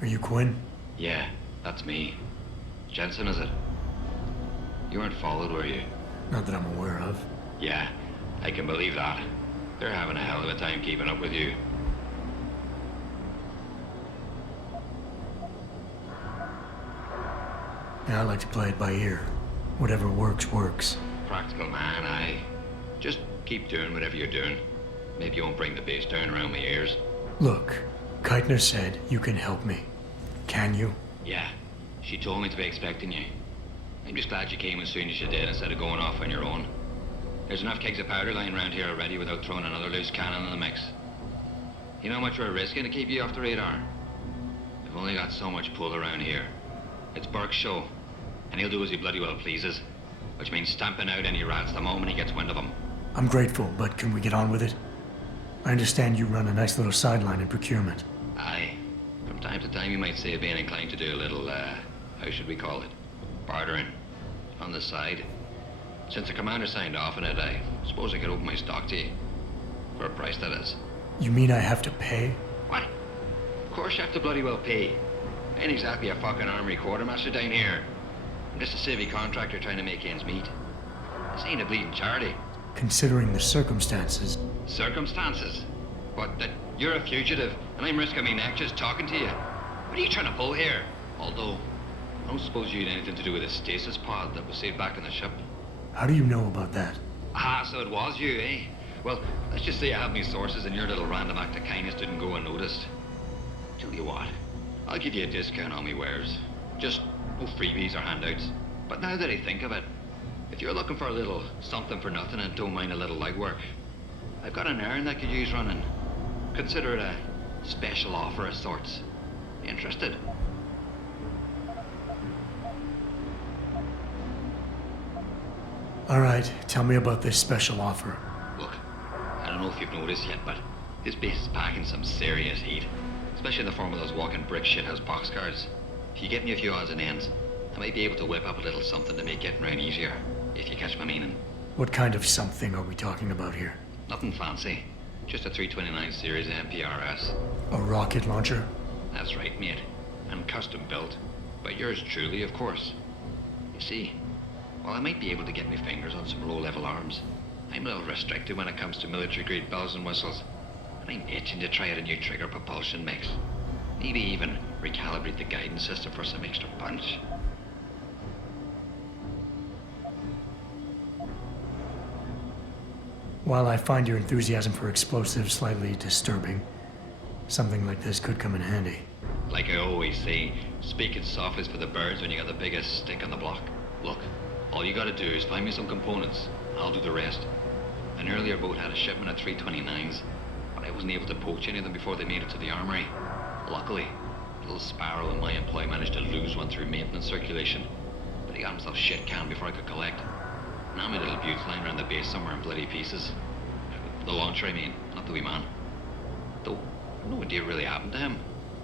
Are you Quinn? Yeah, that's me. Jensen, is it? You weren't followed, were you? Not that I'm aware of. Yeah, I can believe that. They're having a hell of a time keeping up with you. Yeah, I like to play it by ear. Whatever works, works. Practical man, aye. Just keep doing whatever you're doing. Maybe you won't bring the bass down around my ears. Look, Keitner said you can help me. Can you? Yeah, she told me to be expecting you. I'm just glad you came as soon as you did instead of going off on your own. There's enough kegs of powder lying around here already without throwing another loose cannon in the mix. You know how much we're risking to keep you off the radar? We've only got so much pull around here. It's Burke's show, and he'll do as he bloody well pleases, which means stamping out any rats the moment he gets wind of them. I'm grateful, but can we get on with it? I understand you run a nice little sideline in procurement. Aye. From time to time you might say being inclined to do a little, how should we call it? Bartering. On the side. Since the commander signed off on it, I suppose I could open my stock to you. For a price, that is. You mean I have to pay? What? Of course you have to bloody well pay. I ain't exactly a fucking armory quartermaster down here. I'm just a civvy contractor trying to make ends meet. This ain't a bleeding charity. Considering the circumstances. Circumstances? What, that you're a fugitive and I'm risking my neck just talking to you? What are you trying to pull here? Although, I don't suppose you had anything to do with the stasis pod that was saved back in the ship. How do you know about that? Ah, so it was you, eh? Well, let's just say I have my sources and your little random act of kindness didn't go unnoticed. Tell you what, I'll give you a discount on me wares. Just no freebies or handouts. But now that I think of it, if you're looking for a little something for nothing and don't mind a little legwork, I've got an errand that could use running. Consider it a special offer of sorts. Interested? All right, tell me about this special offer. Look, I don't know if you've noticed yet, but this base is packing some serious heat. Especially in the form of those walking brick shithouse boxcars. If you get me a few odds and ends, I might be able to whip up a little something to make getting around easier, if you catch my meaning. What kind of something are we talking about here? Nothing fancy. Just a 329 series MPRS. A rocket launcher? That's right, mate. And custom built. By yours truly, of course. You see, while I might be able to get my fingers on some low-level arms, I'm a little restricted when it comes to military-grade bells and whistles. And I'm itching to try out a new trigger propulsion mix. Maybe even recalibrate the guidance system for some extra punch. While I find your enthusiasm for explosives slightly disturbing, something like this could come in handy. Like I always say, speaking soft is for the birds when you got the biggest stick on the block. Look, all you gotta do is find me some components. I'll do the rest. An earlier boat had a shipment of 329s, but I wasn't able to poach any of them before they made it to the armory. Luckily, little Sparrow in my employ managed to lose one through maintenance circulation, but he got himself shit canned before I could collect. Now my little bute's lying around the base somewhere in bloody pieces. The launcher, I mean, not the wee man. Though, no idea really happened to him.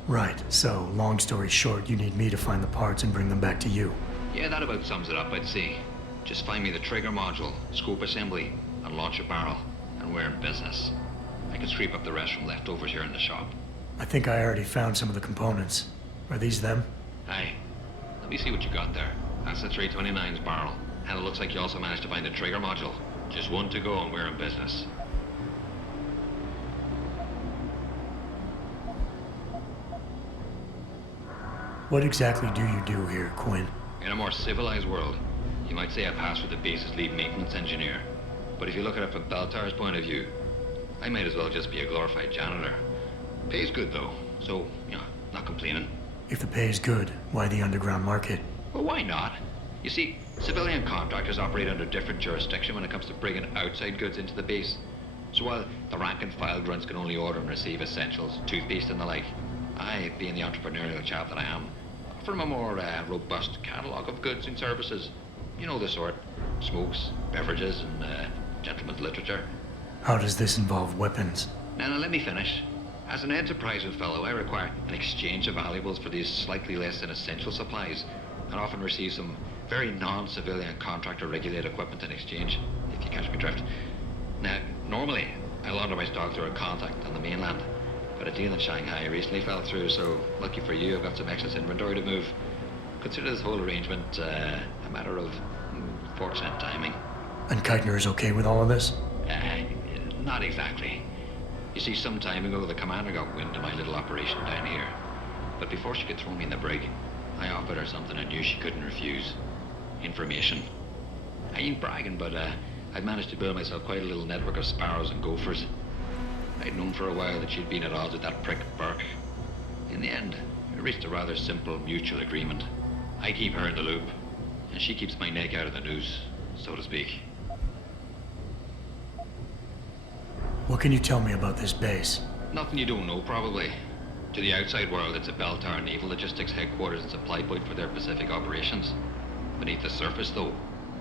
Right, so long story short, you need me to find the parts and bring them back to you. Yeah, that about sums it up, I'd say. Just find me the trigger module, scope assembly, and launcher barrel, and we're in business. I can scrape up the rest from leftovers here in the shop. I think I already found some of the components. Are these them? Aye. Let me see what you got there. That's the 329's barrel. And it looks like you also managed to find the trigger module. Just one to go and we're in business. What exactly do you do here, Quinn? In a more civilized world, you might say I pass for the base's lead maintenance engineer. But if you look at it from Beltar's point of view, I might as well just be a glorified janitor. Pays good though, so, not complaining. If the pay is good, why the underground market? Well, why not? You see, civilian contractors operate under different jurisdiction when it comes to bringing outside goods into the base. So while the rank and file grunts can only order and receive essentials, toothpaste and the like, I, being the entrepreneurial chap that I am, offer them a more robust catalogue of goods and services. You know the sort. Smokes, beverages, and gentleman's literature. How does this involve weapons? Now let me finish. As an enterprising fellow, I require an exchange of valuables for these slightly less than essential supplies, and often receive some very non-civilian contractor-regulated equipment in exchange, if you catch my drift. Now, normally, I launder my stock through a contact on the mainland, But a deal in Shanghai recently fell through, so lucky for you, I've got some excess inventory to move. Consider this whole arrangement a matter of fortunate timing. And Keitner is okay with all of this? Not exactly. You see, some time ago, the commander got wind of my little operation down here. But before she could throw me in the brig, I offered her something I knew she couldn't refuse. Information. I ain't bragging, but I'd managed to build myself quite a little network of sparrows and gophers. I'd known for a while that she'd been at odds with that prick Burke. In the end, we reached a rather simple mutual agreement. I keep her in the loop, and she keeps my neck out of the noose, so to speak. What can you tell me about this base? Nothing you don't know, probably. To the outside world, it's a bell tower naval logistics headquarters and supply point for their Pacific operations. Beneath the surface, though,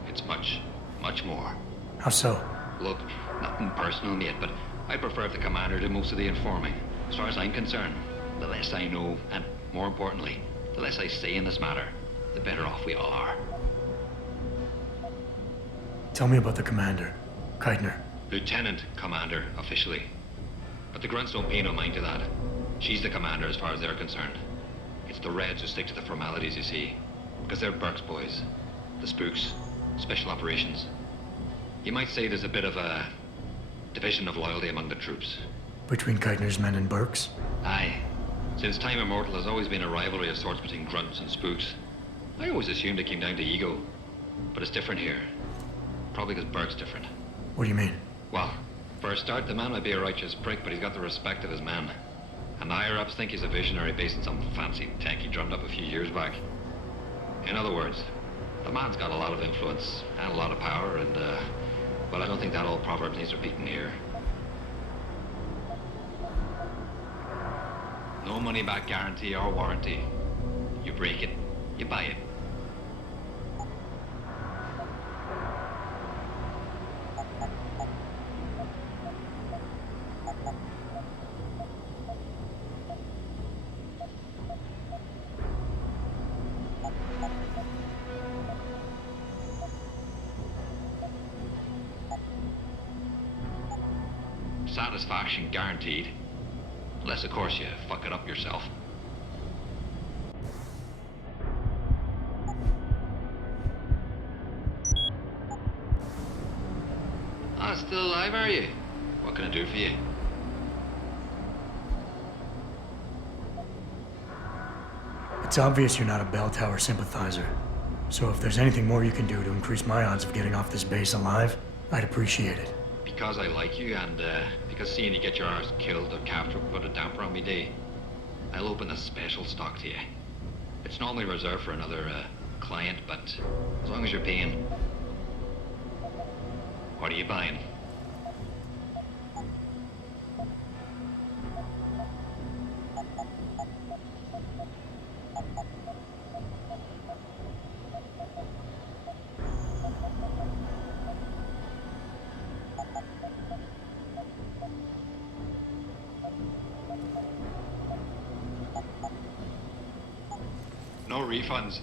it's much, much more. How so? Look, nothing personal, mate, but I prefer if the commander did most of the informing. As far as I'm concerned, the less I know, and more importantly, the less I say in this matter, the better off we all are. Tell me about the commander, Keitner. Lieutenant Commander, officially. But the grunts don't pay no mind to that. She's the commander as far as they're concerned. It's the Reds who stick to the formalities, you see. Because they're Burke's boys. The spooks. Special operations. You might say there's a bit of a division of loyalty among the troops. Between Keitner's men and Burke's? Aye. Since time immemorial, there's always been a rivalry of sorts between grunts and spooks. I always assumed it came down to ego. But it's different here. Probably because Burke's different. What do you mean? Well, for a start, the man might be a righteous prick, but he's got the respect of his men. And the higher-ups think he's a visionary based on some fancy tech he drummed up a few years back. In other words, the man's got a lot of influence and a lot of power, and, well, I don't think that old proverb needs repeating here. No money-back guarantee or warranty. You break it, you buy it. Satisfaction guaranteed. Unless, of course, you fuck it up yourself. Ah, still alive, are you? What can I do for you? It's obvious you're not a bell tower sympathizer. So if there's anything more you can do to increase my odds of getting off this base alive, I'd appreciate it. Because I like you, and because seeing you get your arse killed or captured would put a damper on me day, I'll open a special stock to you. It's normally reserved for another client, but as long as you're paying. What are you buying? No refunds.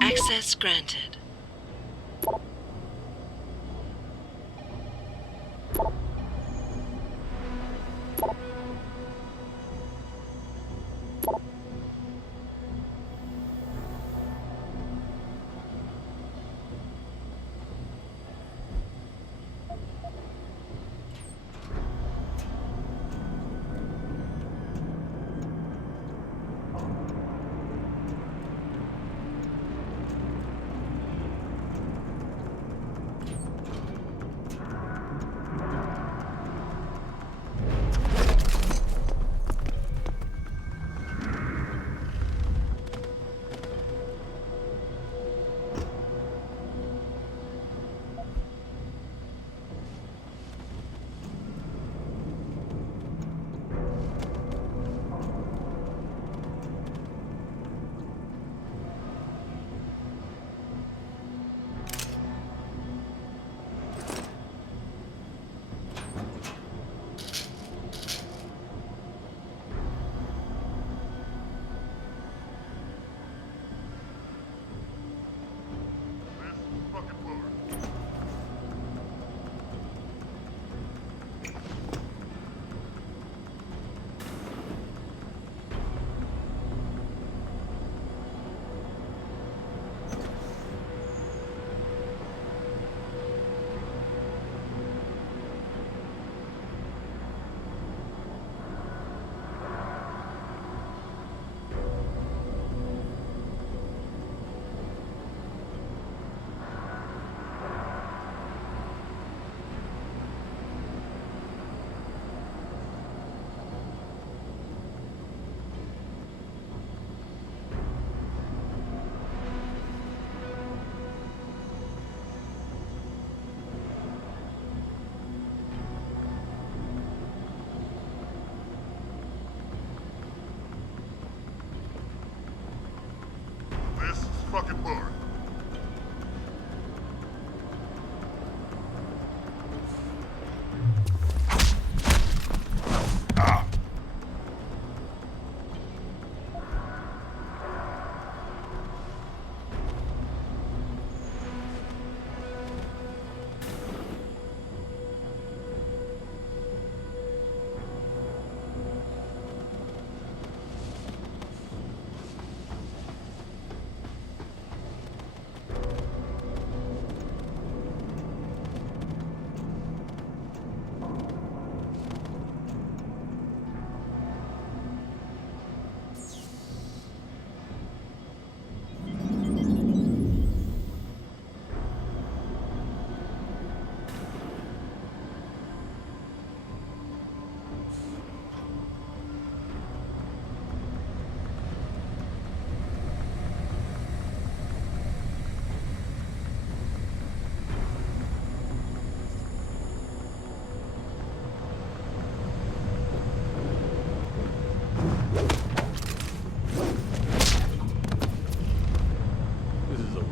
Access granted. Fucking boring. This is a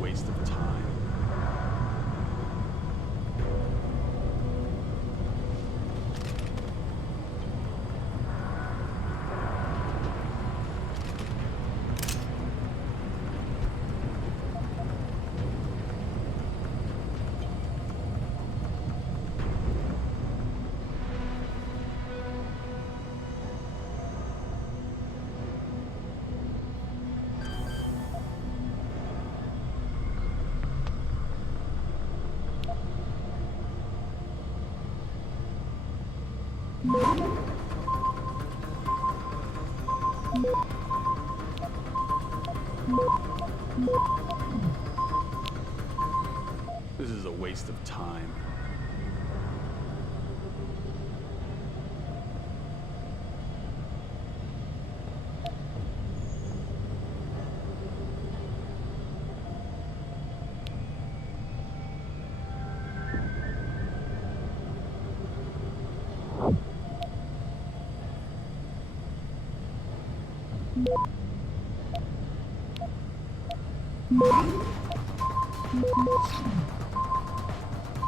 waste of time.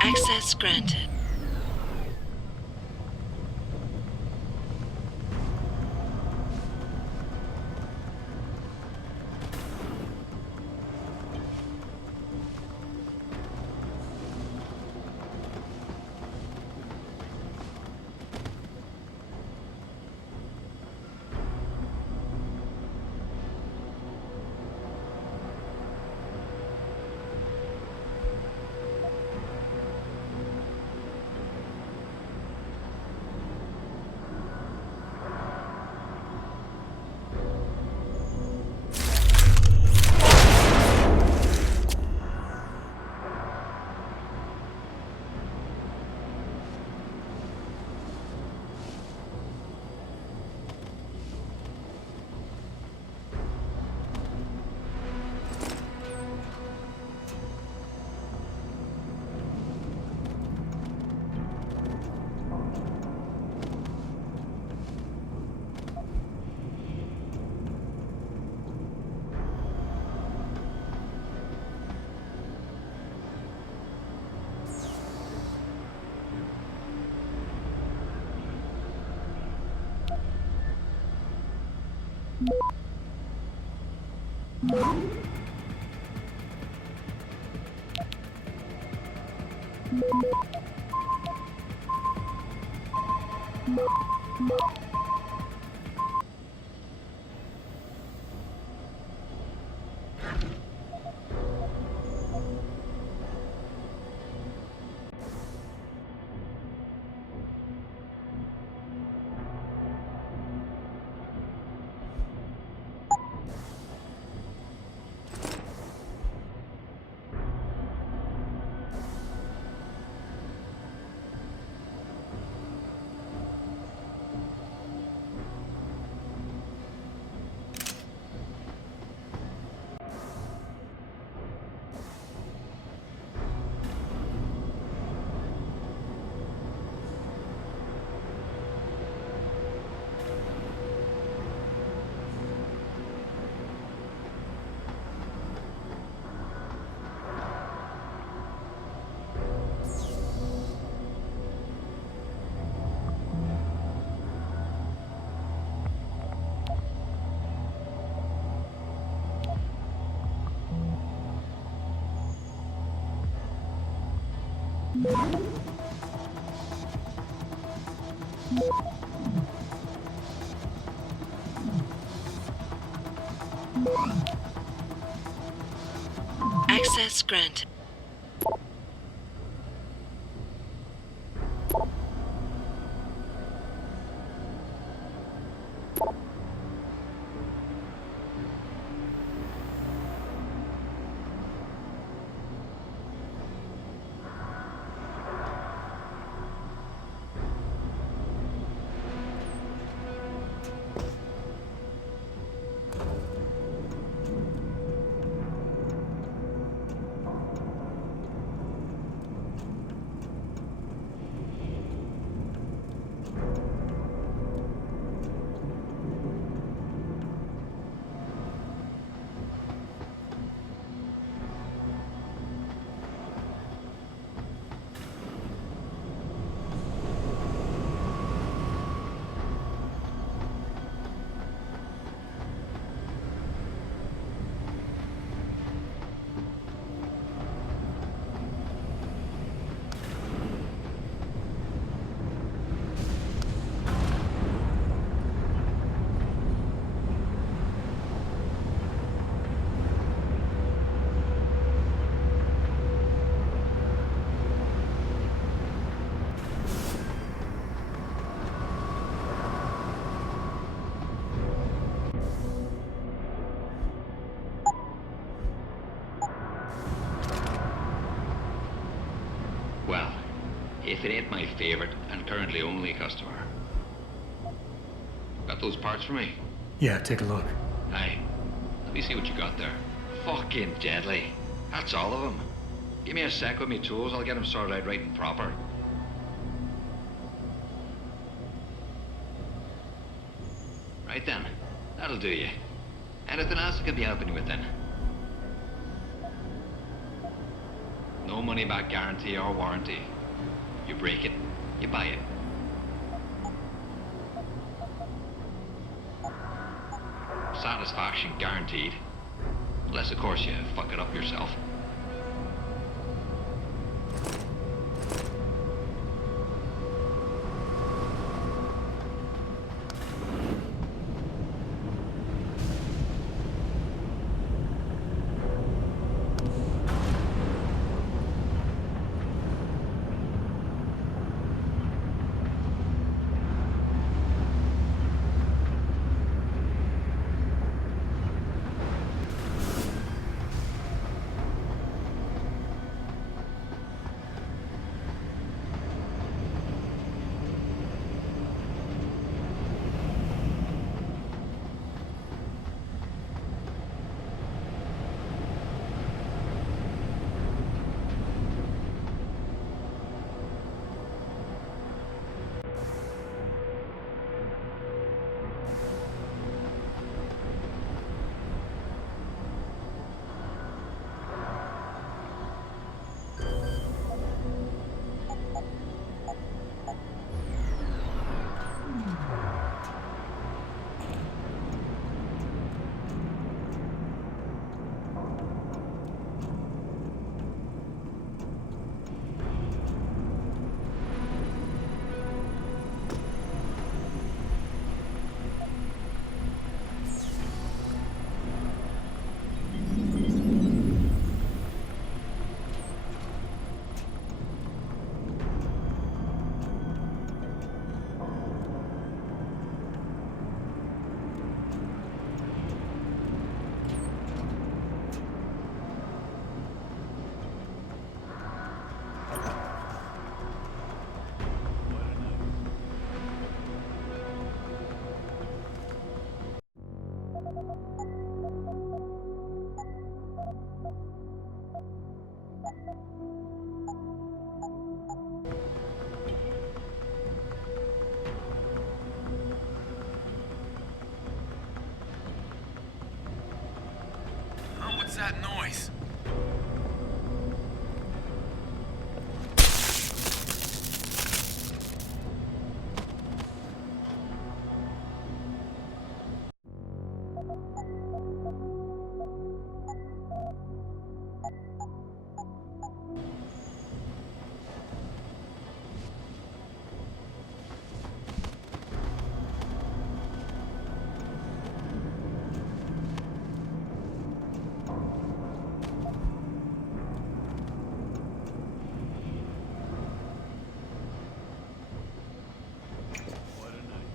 Access granted. Access granted. Well, if it ain't my favorite and currently only customer. Got those parts for me? Yeah, take a look. Aye. Let me see what you got there. Fucking deadly. That's all of them. Give me a sec with me tools, I'll get them sorted out right and proper. Right then. That'll do you. Anything else I could be helping you with then? No money back guarantee or warranty. You break it, you buy it. Satisfaction guaranteed. Unless, of course, you fuck it up yourself. was that noise? What a night.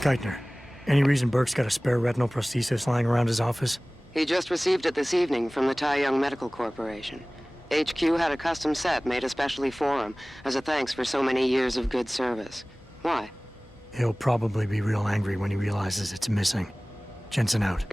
Geithner, any reason Burke's got a spare retinal prosthesis lying around his office? He just received it this evening from the Tai Young Medical Corporation. HQ had a custom set made especially for him, as a thanks for so many years of good service. Why? He'll probably be real angry when he realizes it's missing. Jensen out.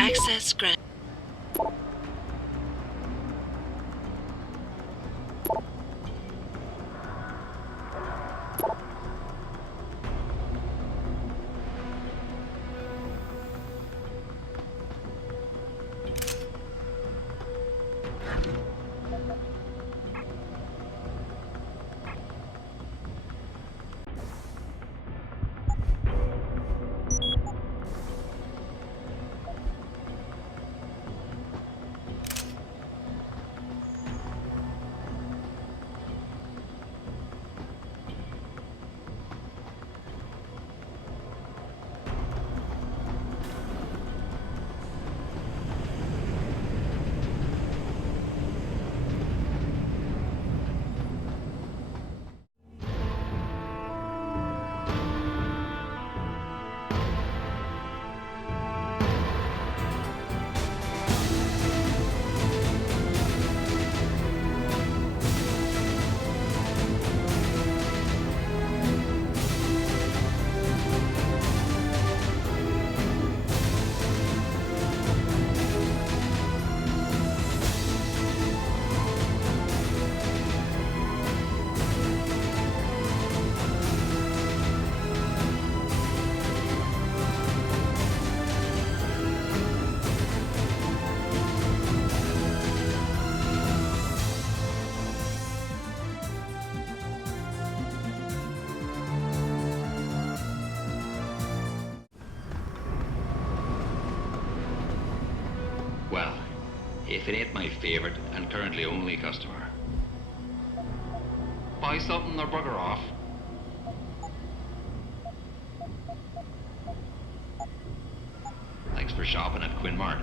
Access granted. if it ain't my favorite and currently only customer. Buy something or bugger off. Thanks for shopping at Quinn Mart.